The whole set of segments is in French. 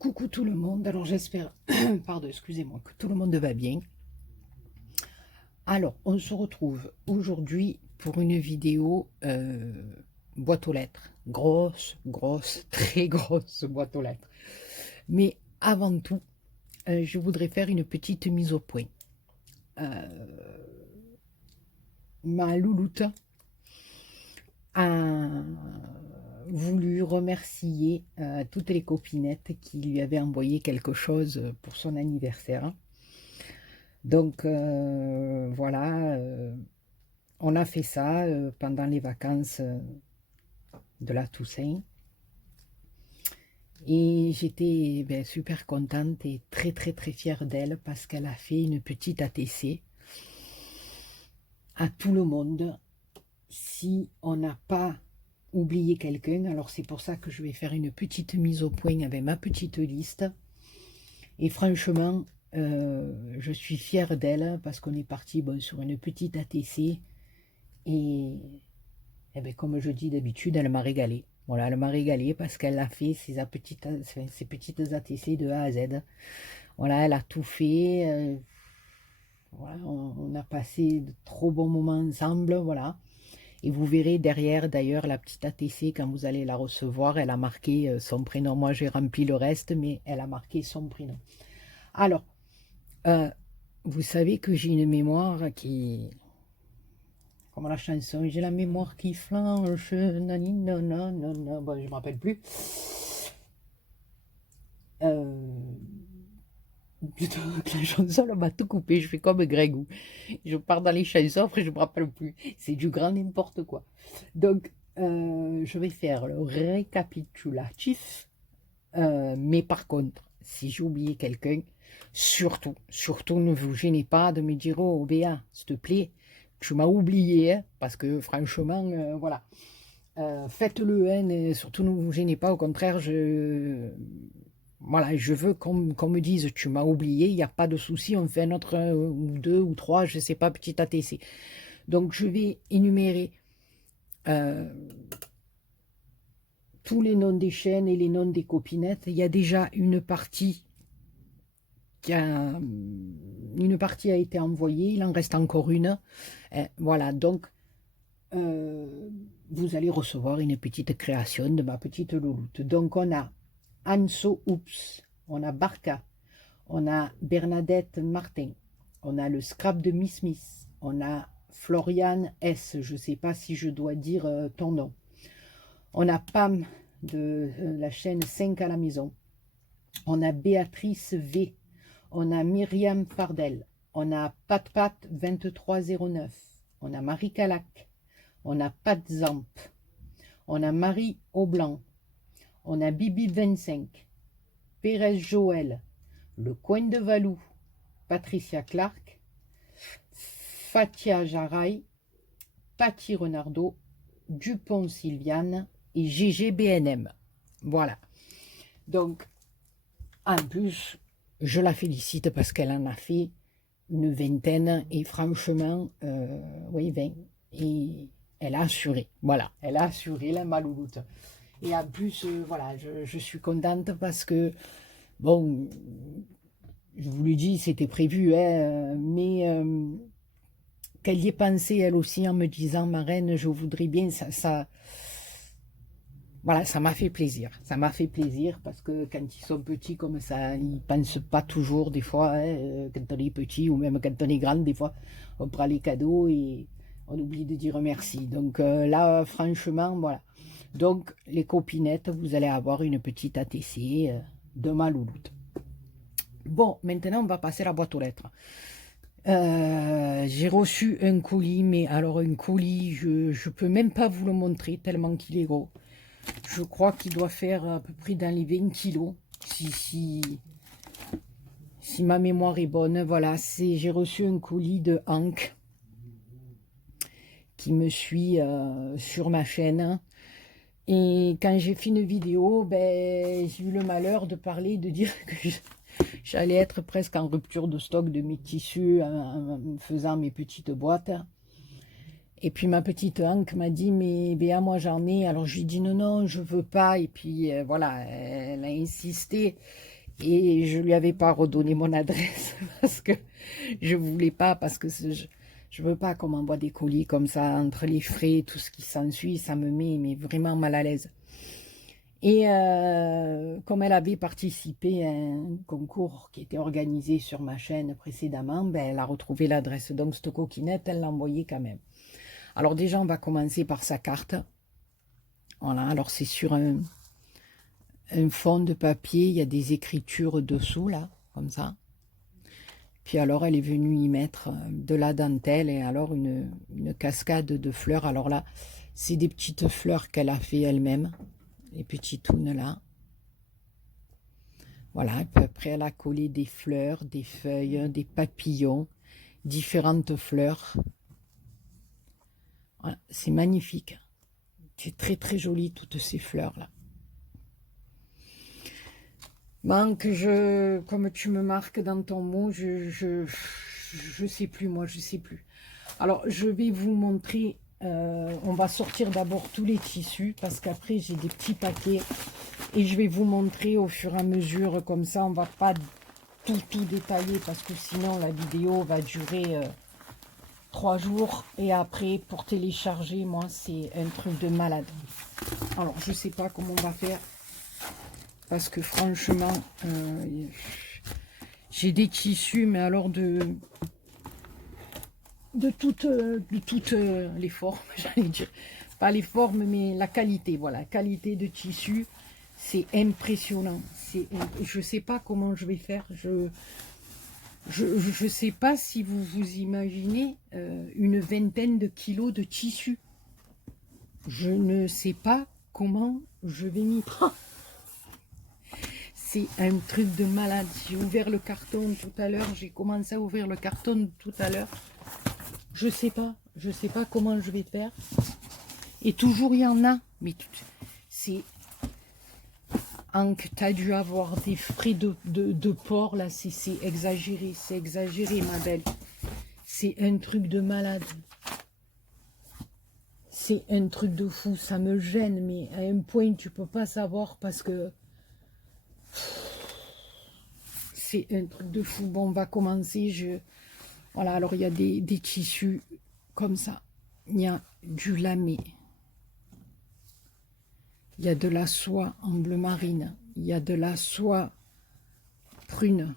Coucou tout le monde, alors j'espère, pardon, excusez-moi, que tout le monde va bien. Alors, on se retrouve aujourd'hui pour une vidéo boîte aux lettres. Grosse, très grosse boîte aux lettres. Mais avant tout, je voudrais faire une petite mise au point. Ma louloute a voulu remercier toutes les copinettes qui lui avaient envoyé quelque chose pour son anniversaire. Donc voilà, on a fait ça pendant les vacances de la Toussaint. Et j'étais super contente et très fière d'elle parce qu'elle a fait une petite ATC à tout le monde. Si on n'a pas oublié quelqu'un, alors c'est pour ça que je vais faire une petite mise au point avec ma petite liste. Et franchement, je suis fière d'elle parce qu'on est parti sur une petite ATC et, comme je dis d'habitude, elle m'a régalé. Voilà, elle m'a régalé parce qu'elle a fait ses petites ATC de A à Z. Voilà, elle a tout fait. Voilà, on a passé de trop bons moments ensemble. Voilà. Et vous verrez derrière, d'ailleurs, la petite ATC, quand vous allez la recevoir, elle a marqué son prénom. Moi, j'ai rempli le reste, mais elle a marqué son prénom. Alors, vous savez que j'ai une mémoire qui... Comme la chanson, j'ai la mémoire qui flanche, nani, non, non, non, non, bon, je ne me rappelle plus. Putain, la chanson, elle m'a tout coupé, je fais comme Grégou. Je pars dans les chansons, après je ne me rappelle plus. C'est du grand n'importe quoi. Donc, je vais faire le récapitulatif. Mais par contre, si j'ai oublié quelqu'un, surtout, ne vous gênez pas de me dire, oh Béa, s'il te plaît, tu m'as oublié, hein, parce que franchement, voilà. Faites-le, hein, et surtout ne vous gênez pas, au contraire, voilà, je veux qu'on me dise, tu m'as oublié, il n'y a pas de souci, on fait un autre ou deux ou trois, je ne sais pas, petit ATC. Donc je vais énumérer tous les noms des chaînes et les noms des copinettes. Il y a déjà une partie une partie a été envoyée, il en reste encore une. Voilà, donc vous allez recevoir une petite création de ma petite louloute. Donc on a Anso Oops, on a Barca, on a Bernadette Martin, on a le scrap de Miss Smith, on a Floriane S, je ne sais pas si je dois dire ton nom. On a Pam de la chaîne 5 à la maison. On a Béatrice V. On a Myriam Fardel. On a Pat 2309. On a Marie Calac. On a Pat Zamp. On a Marie Aublanc. On a Bibi 25. Pérez Joël. Le Coin de Valou. Patricia Clark. Fatia Jaraï. Patti Renardo. Dupont Sylviane et GGBNM. Voilà. Donc, en plus, je la félicite parce qu'elle en a fait une vingtaine et franchement, oui, 20. Et elle a assuré. Voilà, elle a assuré la malouloute. Et en plus, voilà, je suis contente parce que, bon, je vous l'ai dit, c'était prévu, hein, mais qu'elle y ait pensé elle aussi en me disant, ma reine, je voudrais bien, voilà, ça m'a fait plaisir. Ça m'a fait plaisir parce que quand ils sont petits comme ça, ils ne pensent pas toujours des fois, hein, quand on est petit ou même quand on est grand, des fois, on prend les cadeaux et on oublie de dire merci. Donc là, franchement, voilà. Donc, les copinettes, vous allez avoir une petite ATC de ma louloute. Bon, maintenant, on va passer à la boîte aux lettres. J'ai reçu un colis, mais alors un colis, je ne peux même pas vous le montrer tellement qu'il est gros. Je crois qu'il doit faire à peu près dans les 20 kilos, si ma mémoire est bonne. Voilà, j'ai reçu un colis de Hank qui me suit sur ma chaîne. Et quand j'ai fait une vidéo, j'ai eu le malheur de parler, de dire que j'allais être presque en rupture de stock de mes tissus en faisant mes petites boîtes. Et puis ma petite Hank m'a dit, mais Béa, moi j'en ai. Alors je lui ai dit, non, non, je veux pas. Et puis voilà, elle a insisté. Et je lui avais pas redonné mon adresse parce que je voulais pas, parce que je veux pas qu'on m'envoie des colis comme ça, entre les frais, tout ce qui s'ensuit, ça me met mais vraiment mal à l'aise. Et comme elle avait participé à un concours qui était organisé sur ma chaîne précédemment, ben, elle a retrouvé l'adresse. Donc cette coquinette, elle l'a envoyée quand même. Alors déjà, on va commencer par sa carte. Voilà, alors c'est sur un fond de papier, il y a des écritures dessous, là, comme ça. Puis alors, elle est venue y mettre de la dentelle et alors une cascade de fleurs. Alors là, c'est des petites fleurs qu'elle a fait elle-même, les petites tounes là. Voilà, et puis après, elle a collé des fleurs, des feuilles, des papillons, différentes fleurs. Voilà, c'est magnifique. C'est très très joli, toutes ces fleurs-là. Donc, comme tu me marques dans ton mot, je sais plus, moi, je sais plus. Alors, je vais vous montrer, on va sortir d'abord tous les tissus, parce qu'après, j'ai des petits paquets, et je vais vous montrer au fur et à mesure, comme ça, on va pas tout détailler, parce que sinon, la vidéo va durer 3 jours, et après, pour télécharger, moi, c'est un truc de malade. Alors, je sais pas comment on va faire, parce que franchement, j'ai des tissus, mais alors de toutes les formes, j'allais dire. Pas les formes, mais la qualité. Voilà, qualité de tissu, c'est impressionnant. Je sais pas comment je vais faire. Je sais pas si vous vous imaginez une vingtaine de kilos de tissu. Je ne sais pas comment je vais m'y prendre. C'est un truc de malade. J'ai ouvert le carton tout à l'heure. J'ai commencé à ouvrir le carton tout à l'heure. Je sais pas comment je vais faire. Et toujours il y en a. Mais c'est... Hank, tu as dû avoir des frais de port là. C'est exagéré ma belle. C'est un truc de malade. C'est un truc de fou. Ça me gêne, mais à un point tu peux pas savoir parce que... C'est un truc de fou. Bon, on va commencer. Voilà, alors il y a des tissus comme ça. Il y a du lamé. Il y a de la soie en bleu marine. Il y a de la soie prune.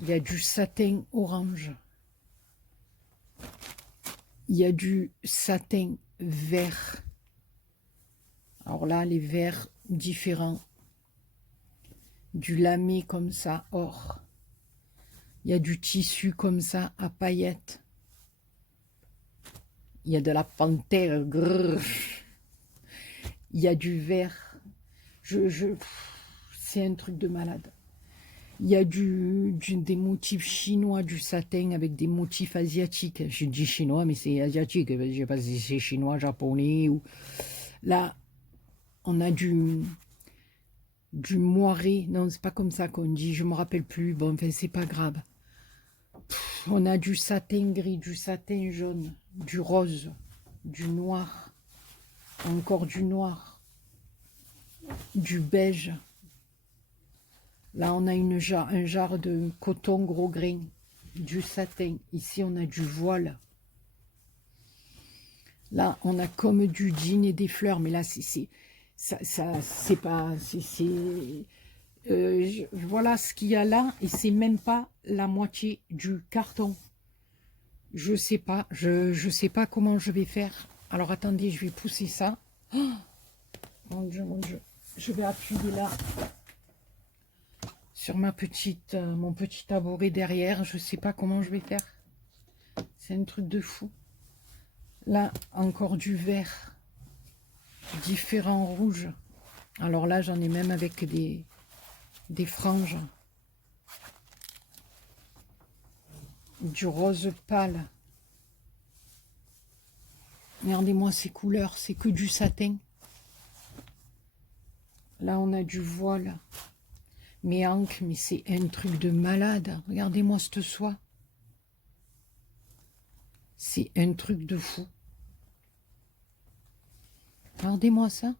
Il y a du satin orange. Il y a du satin vert. Alors là, les verts différents. Du lamé comme ça, or. Il y a du tissu comme ça, à paillettes. Il y a de la panthère. Grrr. Il y a du vert. C'est un truc de malade. Il y a des motifs chinois, du satin avec des motifs asiatiques. Je dis chinois, mais c'est asiatique. Je ne sais pas si c'est chinois, japonais. Ou... Là, on a du moiré. Non, c'est pas comme ça qu'on dit. Je me rappelle plus. Bon, enfin, c'est pas grave. On a du satin gris, du satin jaune, du rose, du noir. Encore du noir. Du beige. Là, on a un jarre de coton gros grain, du satin. Ici, on a du voile. Là, on a comme du jean et des fleurs. Mais là, c'est pas... voilà ce qu'il y a là. Et c'est même pas la moitié du carton. Je sais pas. Je sais pas comment je vais faire. Alors, attendez, je vais pousser ça. Oh, mon Dieu, mon Dieu. Je vais appuyer là. Sur mon petit tabouret derrière. Je sais pas comment je vais faire. C'est un truc de fou. Là, encore du vert. Différents rouges. Alors là, j'en ai même avec des franges. Du rose pâle. Regardez-moi ces couleurs. C'est que du satin. Là, on a du voile. Mais Hank, mais c'est un truc de malade. Regardez-moi cette soie. C'est un truc de fou. Regardez-moi ça.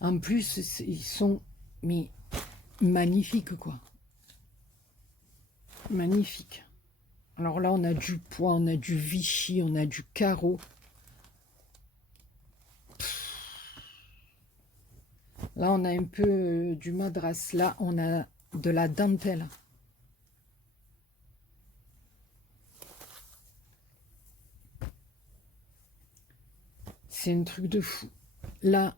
En plus, ils sont mais magnifiques, quoi. Magnifiques. Alors là, on a du pois, on a du Vichy, on a du carreau. Là, on a un peu du madras. Là, on a de la dentelle. C'est un truc de fou. Là,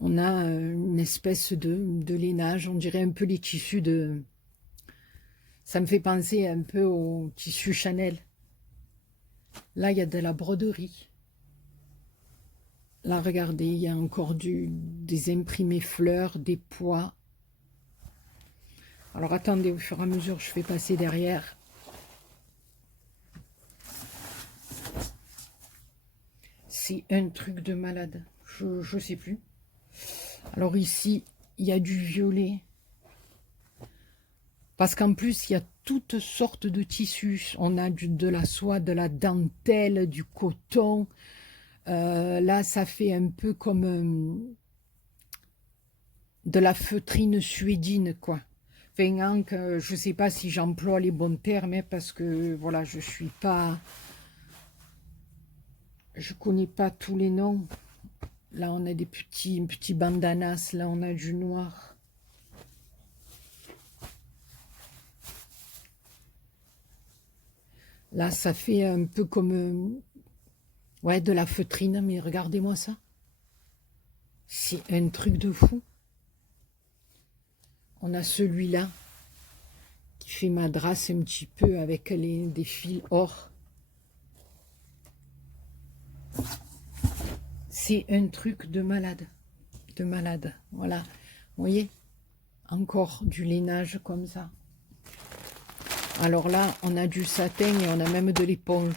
on a une espèce de lainage. On dirait un peu les tissus de... Ça me fait penser un peu au tissu Chanel. Là, il y a de la broderie. Là, regardez, il y a encore des imprimés fleurs, des pois. Alors, attendez, au fur et à mesure, je vais passer derrière. C'est un truc de malade. Je sais plus. Alors ici, il y a du violet. Parce qu'en plus, il y a toutes sortes de tissus. On a de la soie, de la dentelle, du coton. Là, ça fait un peu comme de la feutrine suédine, quoi. Enfin, je ne sais pas si j'emploie les bons termes, hein, parce que, voilà, je suis pas... Je connais pas tous les noms. Là, on a des petits bandanas. Là, on a du noir. Là, ça fait un peu comme... ouais, de la feutrine, mais regardez-moi ça. C'est un truc de fou. On a celui-là qui fait madras un petit peu avec des fils or. C'est un truc de malade. De malade. Voilà. Vous voyez? Encore du lainage comme ça. Alors là, on a du satin et on a même de l'éponge.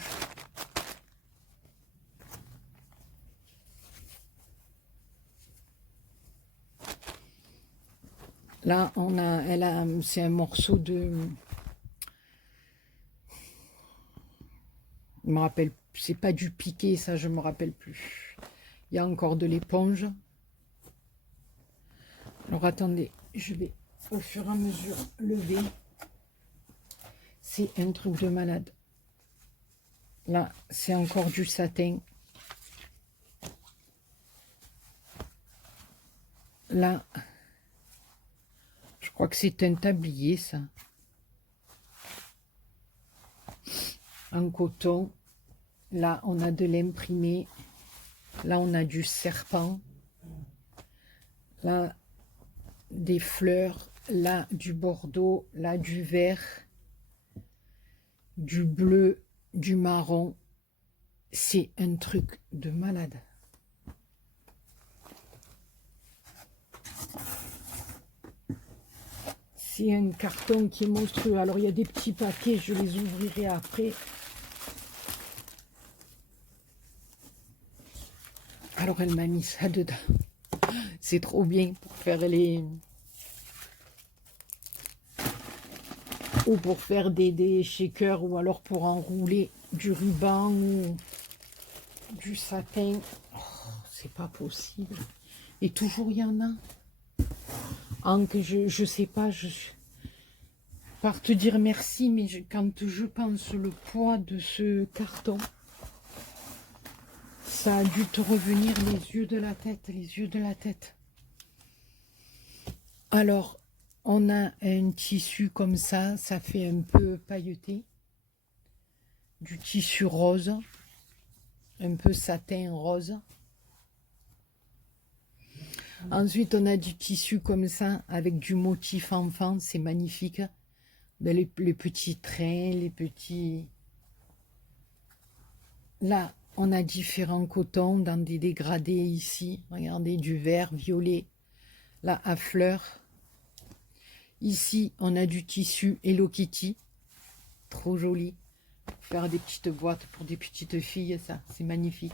Là, c'est un morceau de... Je me rappelle, c'est pas du piqué, ça, je me rappelle plus. Il y a encore de l'éponge. Alors attendez, je vais au fur et à mesure lever. C'est un truc de malade. Là, c'est encore du satin. Là, je crois que c'est un tablier, ça. En coton. Là, on a de l'imprimé. Là, on a du serpent. Là, des fleurs. Là, du bordeaux. Là, du vert. Du bleu. Du marron. C'est un truc de malade. C'est un carton qui est monstrueux. Alors, il y a des petits paquets. Je les ouvrirai après. Alors, elle m'a mis ça dedans. C'est trop bien pour faire ou pour faire des shakers, ou alors pour enrouler du ruban ou du satin. Oh, c'est pas possible. Et toujours, il y en a. Que je sais pas, par te dire merci, mais quand je pense le poids de ce carton, ça a dû te revenir les yeux de la tête, les yeux de la tête. Alors, on a un tissu comme ça fait un peu pailleté. Du tissu rose, un peu satin rose. Ensuite, on a du tissu comme ça, avec du motif enfant, c'est magnifique. Les petits trains, les petits... Là, on a différents cotons dans des dégradés ici. Regardez, du vert, violet, là, à fleurs. Ici, on a du tissu Hello Kitty, trop joli. Pour faire des petites boîtes pour des petites filles, ça, c'est magnifique.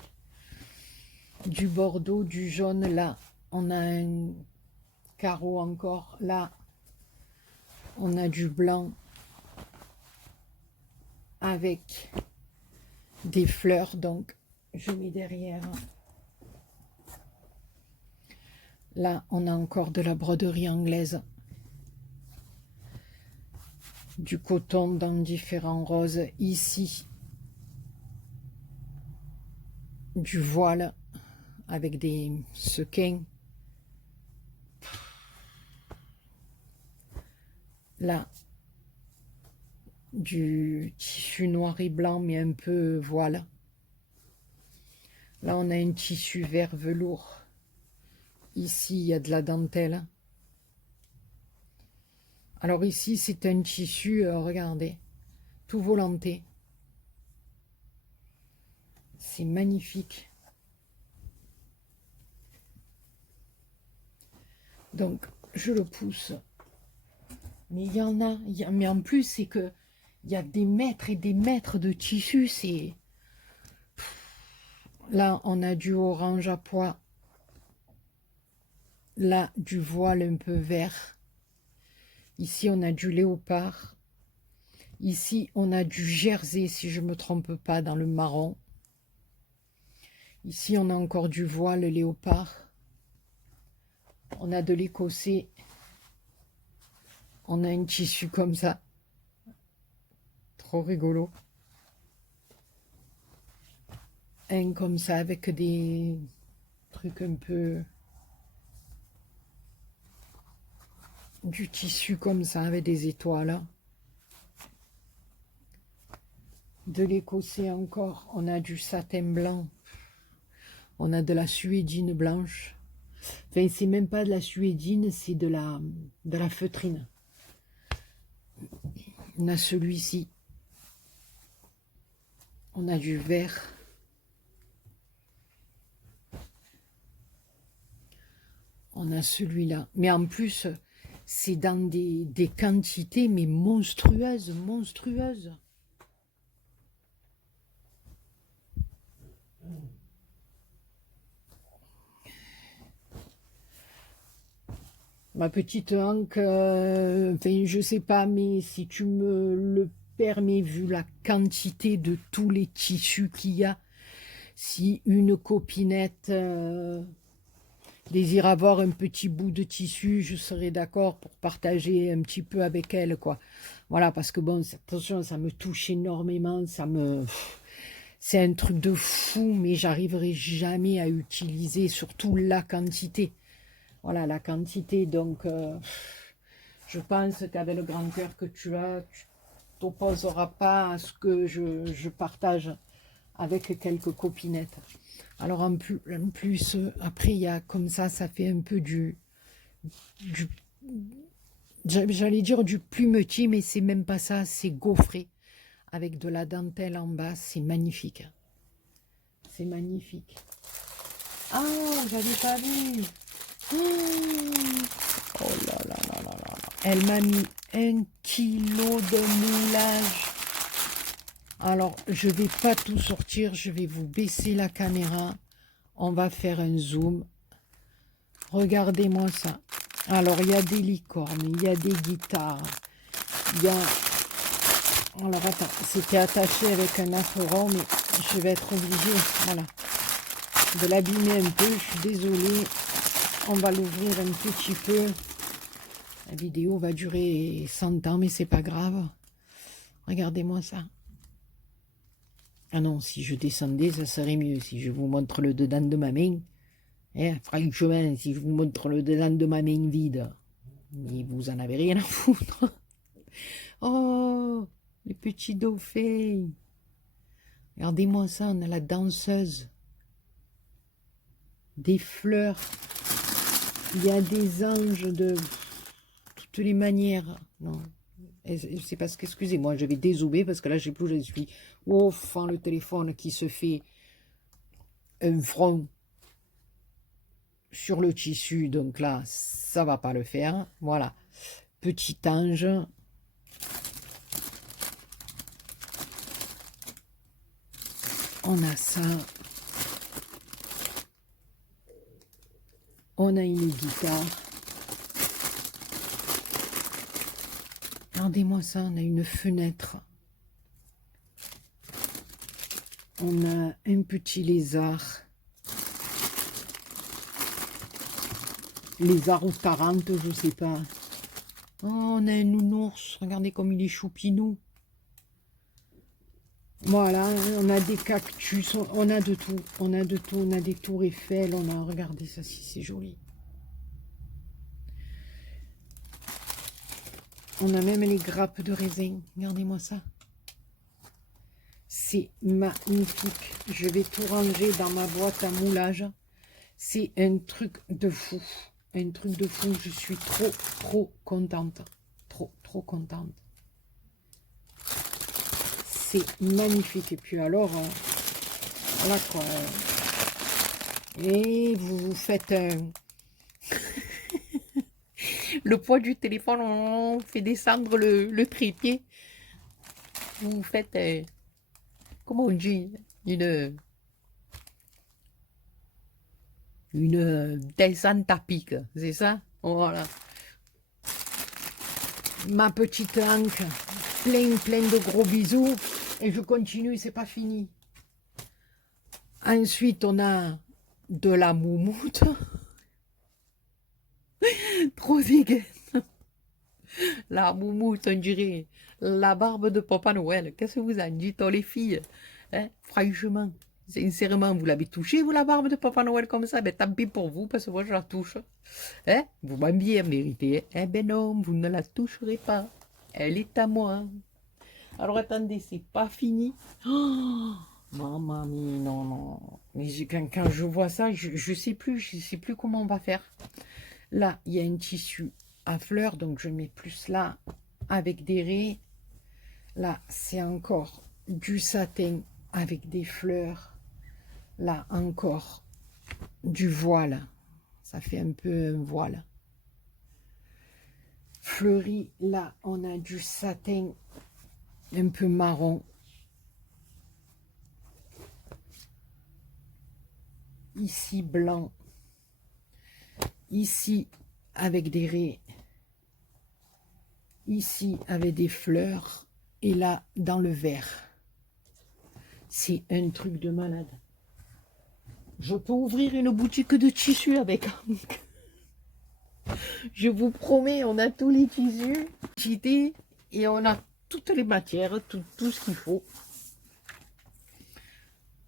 Du bordeaux, du jaune, là, on a un carreau encore, là, on a du blanc avec des fleurs, donc je mets derrière. Là, on a encore de la broderie anglaise, du coton dans différents roses. Ici, du voile avec des sequins. Là, du tissu noir et blanc, mais un peu voile. Là, on a un tissu vert velours. Ici, il y a de la dentelle. Alors ici, c'est un tissu, regardez, tout volanté. C'est magnifique. Donc, je le pousse. Mais il y en a, mais en plus, c'est que il y a des mètres et des mètres de tissu. C'est là, on a du orange à pois. Là, du voile un peu vert. Ici, on a du léopard. Ici, on a du jersey, si je ne me trompe pas, dans le marron. Ici, on a encore du voile léopard. On a de l'écossais. On a un tissu comme ça. Trop rigolo. Un comme ça, avec des trucs un peu... du tissu comme ça, avec des étoiles. De l'écossais encore. On a du satin blanc. On a de la suédine blanche. Enfin, c'est même pas de la suédine, c'est de la feutrine. On a celui-ci. On a du vert. On a celui-là. Mais en plus, c'est dans des quantités, mais monstrueuses, monstrueuses. Ma petite Hank, enfin, je sais pas, mais si tu me le permets, vu la quantité de tous les tissus qu'il y a, si une copinette désire avoir un petit bout de tissu, je serais d'accord pour partager un petit peu avec elle, quoi. Voilà, parce que bon, attention, ça me touche énormément, c'est un truc de fou, mais j'arriverai jamais à utiliser, surtout la quantité. Voilà, la quantité, donc je pense qu'avec le grand cœur que tu as, tu t'opposeras pas à ce que je partage avec quelques copinettes. Alors en plus après, il y a comme ça fait un peu j'allais dire du plumetier, mais c'est même pas ça, c'est gaufré, avec de la dentelle en bas, c'est magnifique. C'est magnifique. Ah, j'avais pas vu. Oh là là là là là. Elle m'a mis 1 kilo de moulage. Alors, je vais pas tout sortir. Je vais vous baisser la caméra. On va faire un zoom. Regardez-moi ça. Alors, il y a des licornes, il y a des guitares. Il y a... Alors, attends, c'était attaché avec un affron, mais je vais être obligée, voilà, de l'abîmer un peu. Je suis désolée. On va l'ouvrir un petit peu. La vidéo va durer 100 ans, mais c'est pas grave. Regardez-moi ça. Ah non, si je descendais, ça serait mieux. Si je vous montre le dedans de ma main. Franchement, si je vous montre le dedans de ma main vide, mais vous en avez rien à foutre. Oh, les petits dauphins. Regardez-moi ça, on a la danseuse. Des fleurs. Il y a des anges de toutes les manières. Non, c'est parce que, excusez-moi, je vais dézoomer parce que là, j'ai plus, je suis au fond le téléphone qui se fait un front sur le tissu. Donc là, ça va pas le faire. Voilà, petit ange. On a ça. On a une guitare. Regardez-moi ça, on a une fenêtre. On a un petit lézard. Lézard ou 40, je sais pas. Oh, on a un nounours. Regardez comme il est choupinou. Voilà, on a des cactus, on a de tout. On a de tout, on a des tours Eiffel. On a, regardez ça, si c'est joli. On a même les grappes de raisin. Regardez-moi ça. C'est magnifique. Je vais tout ranger dans ma boîte à moulage. C'est un truc de fou. Un truc de fou. Je suis trop contente. Trop contente. C'est magnifique. Et puis alors, voilà quoi. Et vous faites le poids du téléphone, on fait descendre le trépied. Vous faites, comment on dit, une descente à pic, c'est ça? Voilà. Ma petite Anque, plein de gros bisous. Et je continue, c'est pas fini. Ensuite, on a de la moumoute. Trop dégueulasse. La moumoute, on dirait la barbe de Papa Noël. Qu'est-ce que vous en dites, oh, les filles, hein? Franchement, sincèrement, vous l'avez touché, vous, la barbe de Papa Noël comme ça? Ben, tant pis pour vous, parce que moi, je la touche. Hein? Vous m'en bien méritez. Eh ben non, vous ne la toucherez pas. Elle est à moi. Alors, attendez, c'est pas fini. Oh, maman, non. Mais quand je vois ça, je sais plus comment on va faire. Là, il y a un tissu à fleurs, donc je mets plus là avec des raies. Là, c'est encore du satin avec des fleurs. Là, encore du voile. Ça fait un peu un voile. Fleuri, là, on a du satin un peu marron. Ici, blanc. Ici, avec des raies. Ici, avec des fleurs. Et là, dans le vert. C'est un truc de malade. Je peux ouvrir une boutique de tissus avec. Je vous promets, on a tous les tissus, et on a toutes les matières, tout ce qu'il faut.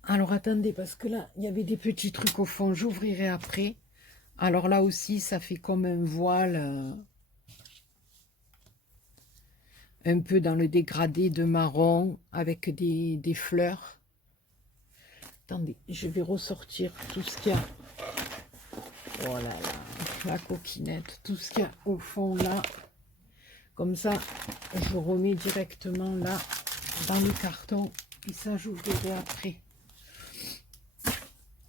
Alors attendez, parce que là, il y avait des petits trucs au fond, j'ouvrirai après. Alors là aussi, ça fait comme un voile, un peu dans le dégradé de marron, avec des fleurs. Attendez, je vais ressortir tout ce qu'il y a. Oh là là, la coquinette, tout ce qu'il y a au fond là. Comme ça, je remets directement là, dans le carton. Et ça, j'ouvrirai après.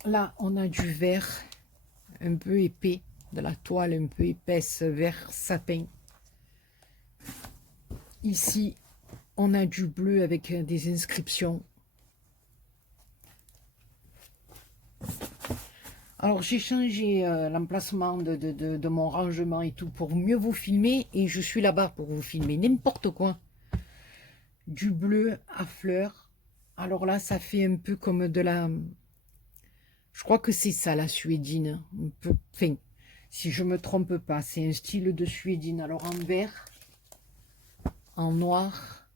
Là, on a du vert un peu épais, de la toile un peu épaisse, vert sapin. Ici, on a du bleu avec des inscriptions. Alors, j'ai changé l'emplacement de mon rangement et tout pour mieux vous filmer. Et je suis là-bas pour vous filmer n'importe quoi. Du bleu à fleurs. Alors là, ça fait un peu comme de la... Je crois que c'est ça, la suédine. Un peu... Enfin, si je me trompe pas, c'est un style de suédine. Alors, en vert, en noir,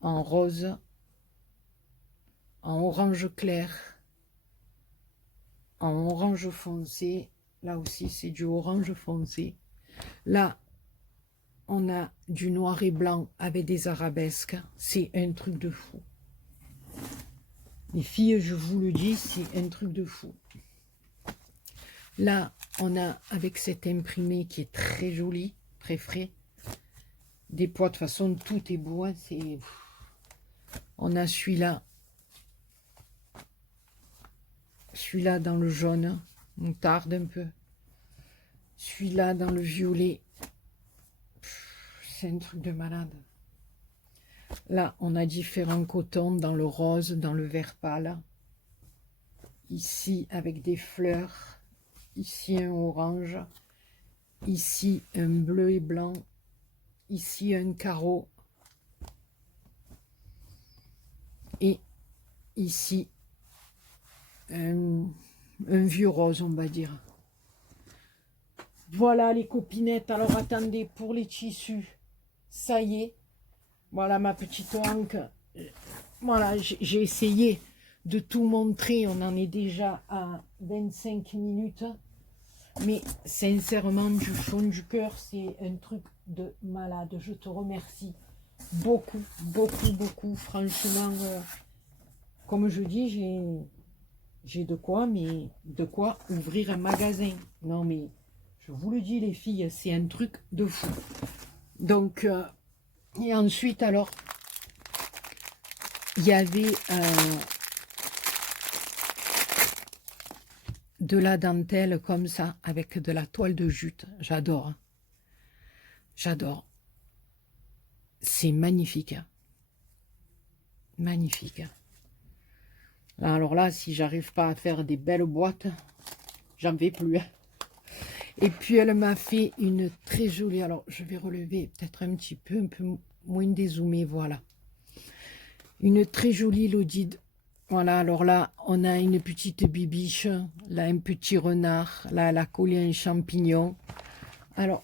en rose, en orange clair, en orange foncé. Là aussi, c'est du orange foncé. Là, on a du noir et blanc avec des arabesques. C'est un truc de fou. Les filles, je vous le dis, c'est un truc de fou. Là, on a, avec cet imprimé qui est très joli, très frais, des poids, de toute façon, tout est beau. Hein, on a celui-là. Celui-là dans le jaune, on tarde un peu. Celui-là dans le violet. C'est un truc de malade. Là, on a différents cotons dans le rose, dans le vert pâle. Ici, avec des fleurs. Ici, un orange. Ici, un bleu et blanc. ici un carreau. Et ici, un vieux rose, on va dire. Voilà les copinettes. Alors attendez, pour les tissus, ça y est. Voilà ma petite Hank. Voilà, j'ai essayé de tout montrer. On en est déjà à 25 minutes. Mais sincèrement, du fond du cœur, c'est un truc de malade. Je te remercie beaucoup, beaucoup, beaucoup. Franchement, comme je dis, j'ai de quoi, mais de quoi ouvrir un magasin. Non, mais je vous le dis, les filles, c'est un truc de fou. Donc, et ensuite, alors, il y avait de la dentelle comme ça, avec de la toile de jute. J'adore. Hein. J'adore. C'est magnifique. Hein. Magnifique. Alors là, si j'arrive pas à faire des belles boîtes, j'en vais plus. Hein. Et puis, elle m'a fait une très jolie... Alors, je vais relever peut-être un peu moins dézoomé, voilà. Une très jolie lodide. Voilà, alors là, on a une petite bibiche. Là, un petit renard. Là, elle a collé un champignon. Alors,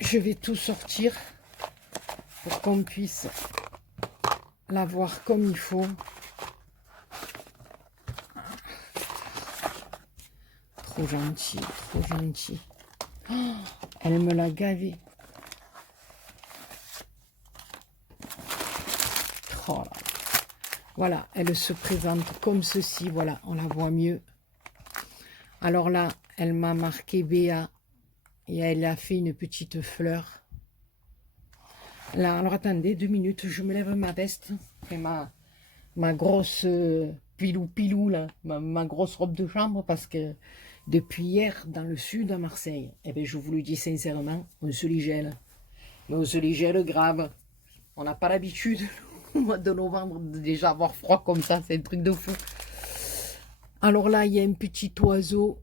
je vais tout sortir pour qu'on puisse la voir comme il faut. Trop gentil, trop gentil. Oh, elle me l'a gavé. Oh là. Voilà, elle se présente comme ceci. Voilà, on la voit mieux. Alors là, elle m'a marqué Béa et elle a fait une petite fleur. Là, alors attendez, 2 minutes, je me lève ma veste. Et ma grosse pilou, là, ma grosse robe de chambre, parce que depuis hier, dans le sud, à Marseille, eh bien, je vous le dis sincèrement, on se les gèle. Mais on se les gèle grave. On n'a pas l'habitude, au mois de novembre, de déjà avoir froid comme ça. C'est un truc de fou. Alors là, il y a un petit oiseau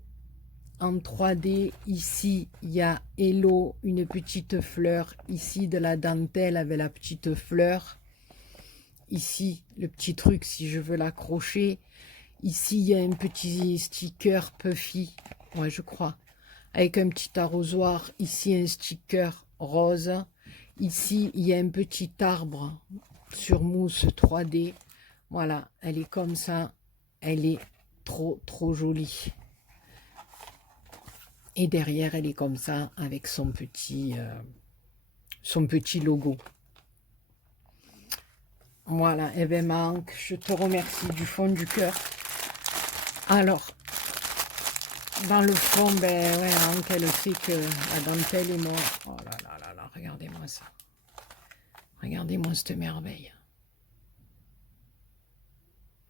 en 3D. Ici, il y a Hello, une petite fleur. Ici, de la dentelle avec la petite fleur. Ici, le petit truc, si je veux l'accrocher. Ici, il y a un petit sticker Puffy, ouais, je crois, avec un petit arrosoir. Ici, un sticker rose. Ici, il y a un petit arbre sur mousse 3D. Voilà, elle est comme ça. Elle est trop, trop jolie. Et derrière, elle est comme ça, avec son petit logo. Voilà, et bien Hank, je te remercie du fond du cœur. Alors, dans le fond, ben ouais, Hank, elle sait que la dentelle est morte. Oh là là là là, regardez-moi ça. Regardez-moi cette merveille.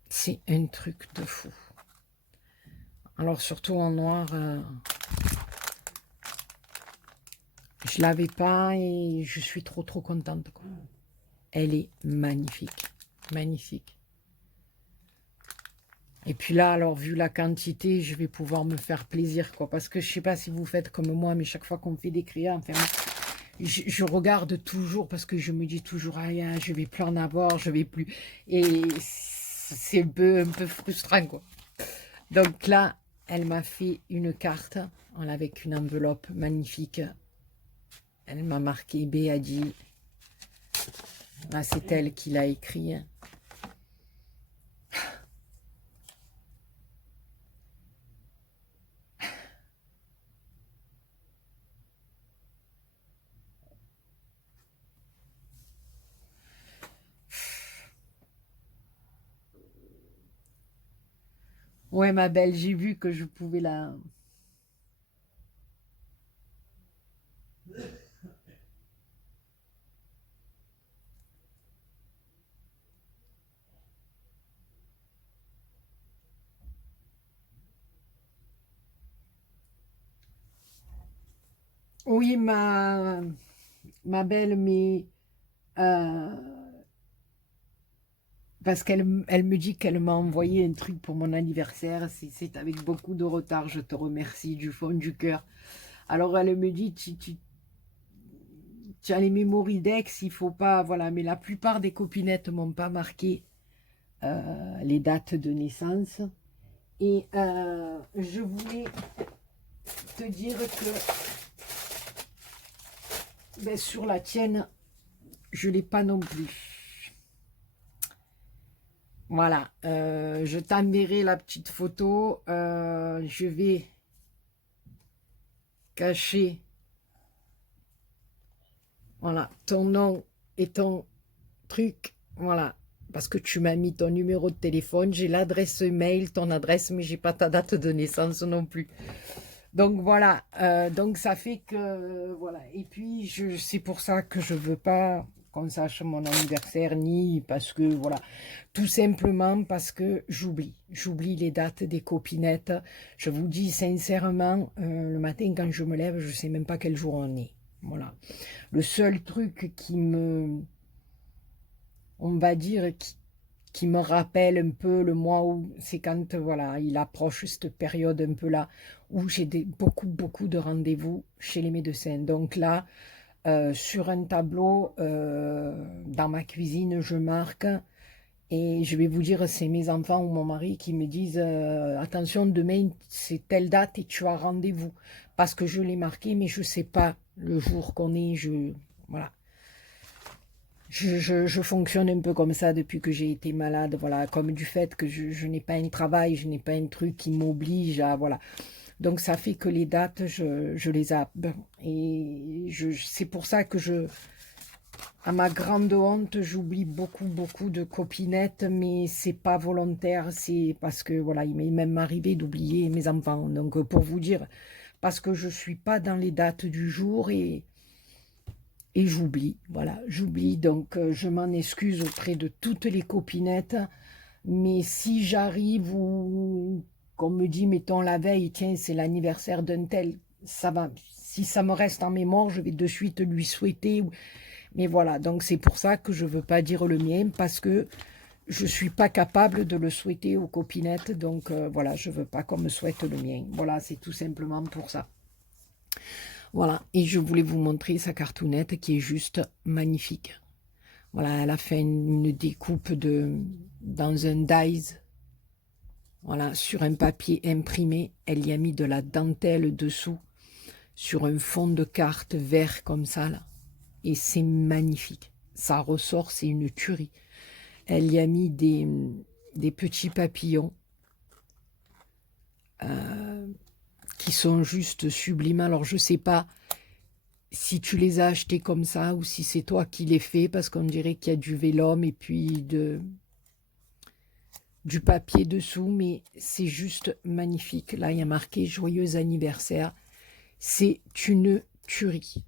C'est un truc de fou. Alors, surtout en noir, je l'avais pas et je suis trop trop contente, quoi. Elle est magnifique, magnifique. Et puis là, alors, vu la quantité, je vais pouvoir me faire plaisir, quoi. Parce que je sais pas si vous faites comme moi, mais chaque fois qu'on fait des créas, enfin, je regarde toujours parce que je me dis toujours, ah, je vais plus en avoir, je vais plus. Et c'est un peu frustrant, quoi. Donc là, elle m'a fait une carte avec une enveloppe magnifique. Elle m'a marqué Béadi. Là, c'est elle qui l'a écrit. Ouais, ma belle, j'ai vu que je pouvais la... Oui, ma belle, mais... parce qu'elle me dit qu'elle m'a envoyé un truc pour mon anniversaire. C'est avec beaucoup de retard. Je te remercie du fond du cœur. Alors, elle me dit, tu as les Mémoridex, il faut pas, voilà, mais la plupart des copinettes m'ont pas marqué les dates de naissance. Et je voulais te dire que ben, sur la tienne, je l'ai pas non plus. Voilà, je t'enverrai la petite photo. Je vais cacher, voilà, ton nom et ton truc, voilà, parce que tu m'as mis ton numéro de téléphone, j'ai l'adresse mail, ton adresse, mais j'ai pas ta date de naissance non plus. Donc voilà, donc ça fait que, voilà, et puis c'est pour ça que je veux pas qu'on sache mon anniversaire, ni parce que, voilà, tout simplement parce que j'oublie les dates des copinettes. Je vous dis sincèrement, le matin quand je me lève, je sais même pas quel jour on est, voilà. Le seul truc qui me, on va dire, qui me rappelle un peu le mois où c'est quand voilà, il approche cette période un peu là où j'ai beaucoup de rendez-vous chez les médecins. Donc là, sur un tableau dans ma cuisine, je marque et je vais vous dire, c'est mes enfants ou mon mari qui me disent attention, demain c'est telle date et tu as rendez-vous parce que je l'ai marqué, mais je sais pas le jour qu'on est. Voilà. Je fonctionne un peu comme ça depuis que j'ai été malade, voilà, comme du fait que je n'ai pas un travail, je n'ai pas un truc qui m'oblige à, voilà. Donc ça fait que les dates, je les zappe. Et c'est pour ça que à ma grande honte, j'oublie beaucoup de copinettes, mais c'est pas volontaire, c'est parce que, voilà, il m'est même arrivé d'oublier mes enfants. Donc pour vous dire, parce que je suis pas dans les dates du jour et j'oublie, voilà, j'oublie, donc je m'en excuse auprès de toutes les copinettes, mais si j'arrive ou qu'on me dit, mettons la veille, tiens, c'est l'anniversaire d'un tel, ça va, si ça me reste en mémoire, je vais de suite lui souhaiter, mais voilà, donc c'est pour ça que je veux pas dire le mien, parce que je suis pas capable de le souhaiter aux copinettes, donc voilà, je veux pas qu'on me souhaite le mien, voilà, c'est tout simplement pour ça. Voilà, et je voulais vous montrer sa cartoonette qui est juste magnifique. Voilà, elle a fait une découpe dans un dies, voilà, sur un papier imprimé. Elle y a mis de la dentelle dessous, sur un fond de carte vert comme ça, là. Et c'est magnifique. Ça ressort, c'est une tuerie. Elle y a mis des petits papillons. Qui sont juste sublimes. Alors, je ne sais pas si tu les as achetés comme ça ou si c'est toi qui les fais, parce qu'on dirait qu'il y a du vélum et puis du papier dessous, mais c'est juste magnifique. Là, il y a marqué « Joyeux anniversaire ». C'est une tuerie.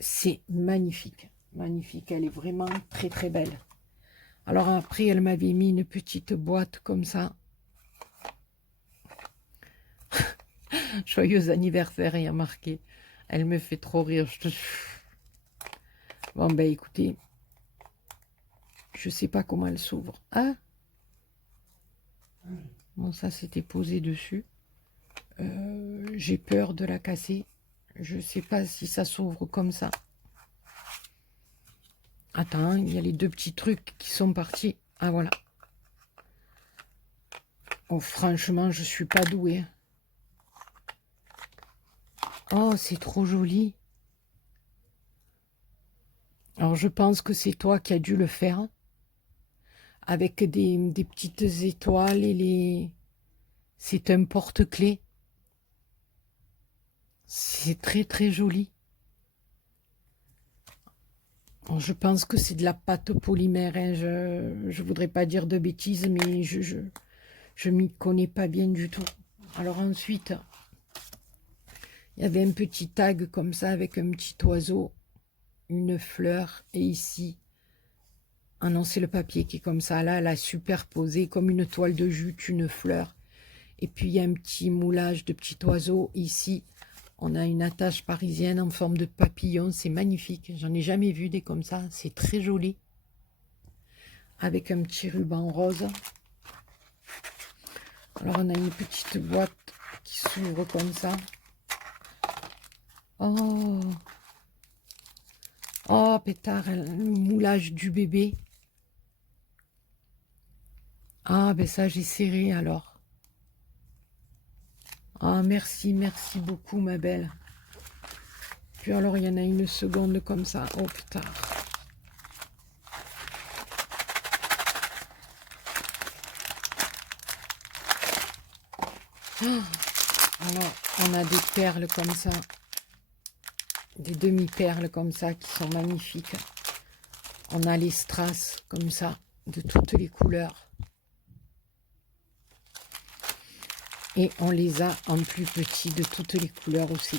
C'est magnifique. Magnifique. Elle est vraiment très belle. Alors après, elle m'avait mis une petite boîte comme ça. Joyeux anniversaire, il y a marqué. Elle me fait trop rire. Bon, ben écoutez, je sais pas comment elle s'ouvre. Ah, bon, ça c'était posé dessus. J'ai peur de la casser. Je sais pas si ça s'ouvre comme ça. Attends, il y a les deux petits trucs qui sont partis. Ah, voilà. Oh, franchement, je suis pas douée. Oh, c'est trop joli. Alors, je pense que c'est toi qui as dû le faire. Avec des petites étoiles et les... C'est un porte-clés. C'est très joli. Bon, je pense que c'est de la pâte polymère. Hein. Je voudrais pas dire de bêtises, mais je m'y connais pas bien du tout. Alors ensuite, il y avait un petit tag comme ça avec un petit oiseau, une fleur. Et ici, ah non, c'est le papier qui est comme ça. Là, elle a superposé comme une toile de jute, une fleur. Et puis, il y a un petit moulage de petit oiseau. Ici, on a une attache parisienne en forme de papillon. C'est magnifique. J'en ai jamais vu des comme ça. C'est très joli. Avec un petit ruban rose. Alors, on a une petite boîte qui s'ouvre comme ça. Oh, oh, pétard, le moulage du bébé. Ah, ben ça, j'ai serré alors. Ah, merci, merci beaucoup, ma belle. Puis alors, il y en a une seconde comme ça. Oh, putain. Alors, on a des perles comme ça. Des demi-perles comme ça qui sont magnifiques. On a les strass comme ça, de toutes les couleurs. Et on les a en plus petits de toutes les couleurs aussi.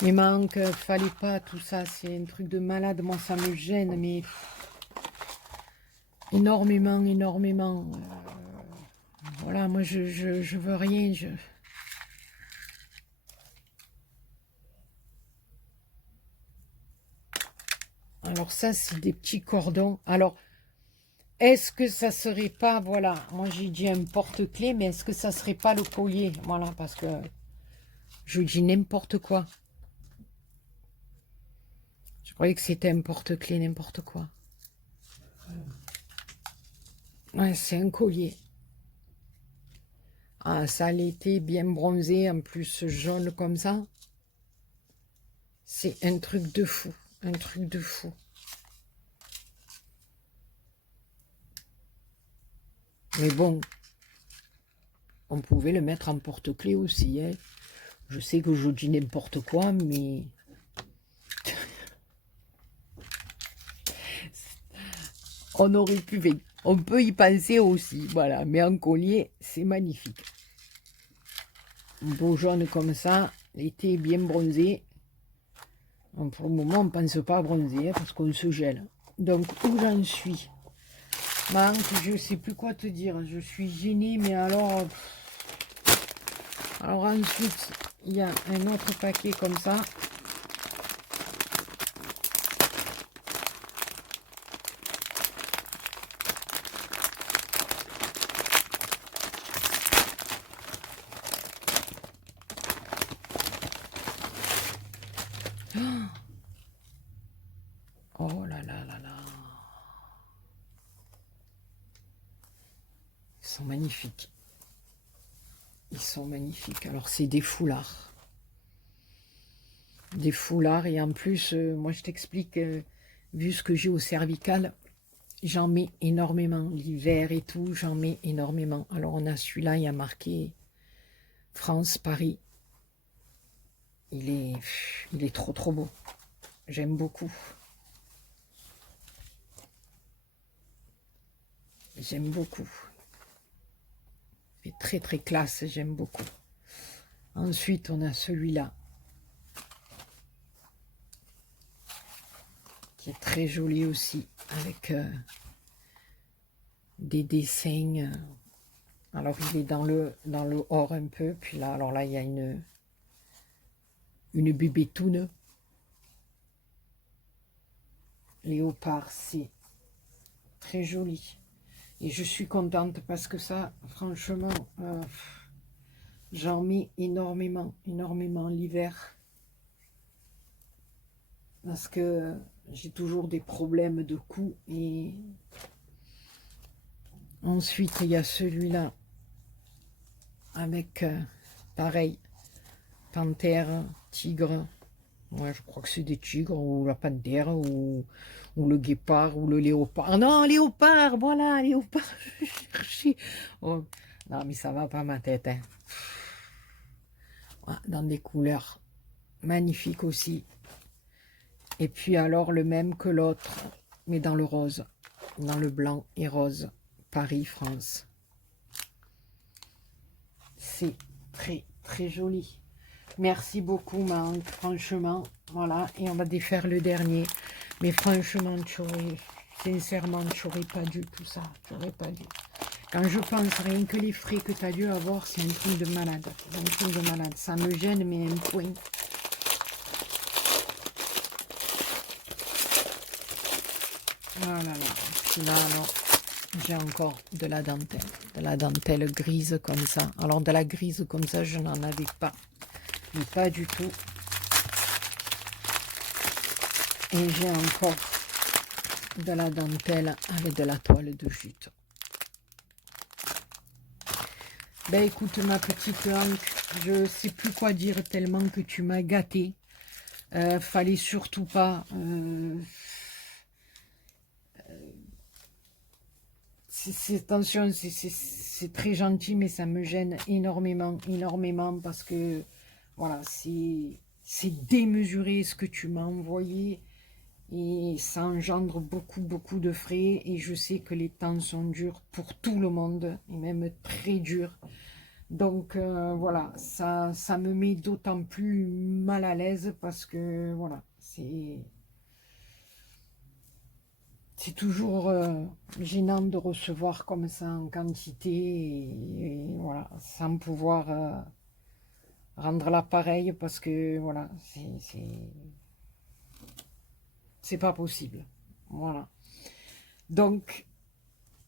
Mais manque, fallait pas tout ça, c'est un truc de malade. Moi, ça me gêne, mais énormément, énormément. Voilà, moi, je veux rien. Alors ça, c'est des petits cordons. Alors, est-ce que ça serait pas, voilà, moi j'ai dit un porte-clés, mais est-ce que ça serait pas le collier? Voilà, parce que je dis n'importe quoi. Je croyais que c'était un porte-clés, n'importe quoi. Ouais, c'est un collier. Ah, ça, l'été, bien bronzé, en plus jaune comme ça. C'est un truc de fou, un truc de fou. Mais bon, on pouvait le mettre en porte-clés aussi. Hein. Je sais que je dis n'importe quoi, mais... on aurait pu... On peut y penser aussi, voilà. Mais en collier, c'est magnifique. Un beau jaune comme ça, l'été bien bronzé. Bon, pour le moment, on ne pense pas à bronzer, hein, parce qu'on se gèle. Donc, où j'en suis? Manque, je ne sais plus quoi te dire. Je suis gênée, mais alors... Alors ensuite, il y a un autre paquet comme ça. Oh là là là là. Ils sont magnifiques. Ils sont magnifiques. Alors, c'est des foulards. Des foulards. Et en plus, moi, je t'explique, vu ce que j'ai au cervical, j'en mets énormément. L'hiver et tout, j'en mets énormément. Alors, on a celui-là, il y a marqué France, Paris. Il est trop, trop beau. J'aime beaucoup. J'aime beaucoup. Il est très, très classe. J'aime beaucoup. Ensuite, on a celui-là. Qui est très joli aussi. Avec des dessins. Alors, il est dans le or un peu. Puis là, alors là, il y a une bébétoune. Léopard, c'est très joli. Et je suis contente parce que ça, franchement, j'en mets énormément, énormément l'hiver. Parce que j'ai toujours des problèmes de cou. Et ensuite, il y a celui-là avec, pareil, panthère, tigre. Ouais, je crois que c'est des tigres, ou la panthère, ou le guépard, ou le léopard. Non, léopard, voilà, léopard, je cherchais. Oh, non, mais ça va pas ma tête. Hein. Ouais, dans des couleurs magnifiques aussi. Et puis alors, le même que l'autre, mais dans le rose, dans le blanc et rose. Paris, France. C'est très, très joli. Merci beaucoup, Manque, franchement. Voilà, et on va défaire le dernier. Mais franchement, sincèrement, tu n'aurais pas dû tout ça. Tu n'aurais pas dû. Quand je pense rien que les frais que tu as dû avoir, c'est un truc de malade. Un truc de malade. Ça me gêne, mais un point. Voilà, là. Puis là, alors, j'ai encore de la dentelle. De la dentelle grise comme ça. Alors, de la grise comme ça, je n'en avais pas. mais pas du tout. Et j'ai encore de la dentelle avec de la toile de jute. Ben écoute ma petite Hank, je sais plus quoi dire tellement que tu m'as gâté. Fallait surtout pas... attention, c'est très gentil, mais ça me gêne énormément, énormément, parce que, voilà, c'est démesuré ce que tu m'as envoyé, et ça engendre beaucoup, beaucoup de frais, et je sais que les temps sont durs pour tout le monde, et même très durs. Donc, voilà, ça me met d'autant plus mal à l'aise, parce que, voilà, c'est toujours gênant de recevoir comme ça en quantité et voilà, sans pouvoir rendre l'appareil parce que voilà, c'est pas possible. Voilà. Donc,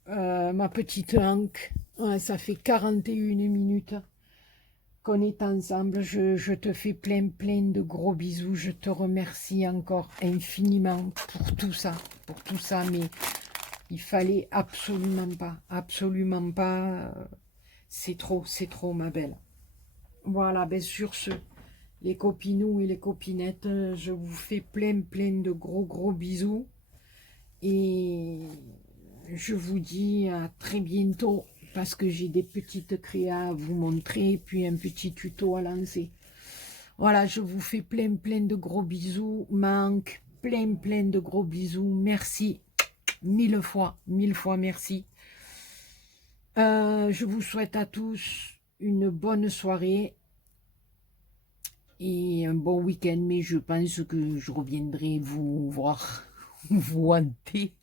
ma petite Hank, ouais, ça fait 41 minutes qu'on est ensemble. Je te fais plein, plein de gros bisous. Je te remercie encore infiniment pour tout ça, mais il fallait absolument pas. C'est trop, ma belle. Voilà, ben sur ce, les copinous et les copinettes, je vous fais plein, plein de gros bisous. Et je vous dis à très bientôt, parce que j'ai des petites créas à vous montrer, puis un petit tuto à lancer. Voilà, je vous fais plein, plein de gros bisous. Manque, plein, plein de gros bisous. Merci. Mille fois merci. Je vous souhaite à tous une bonne soirée et un bon week-end, mais je pense que je reviendrai vous voir, vous hanter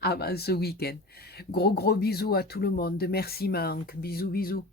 avant ce week-end. Gros bisous à tout le monde. Merci Manque. Bisous.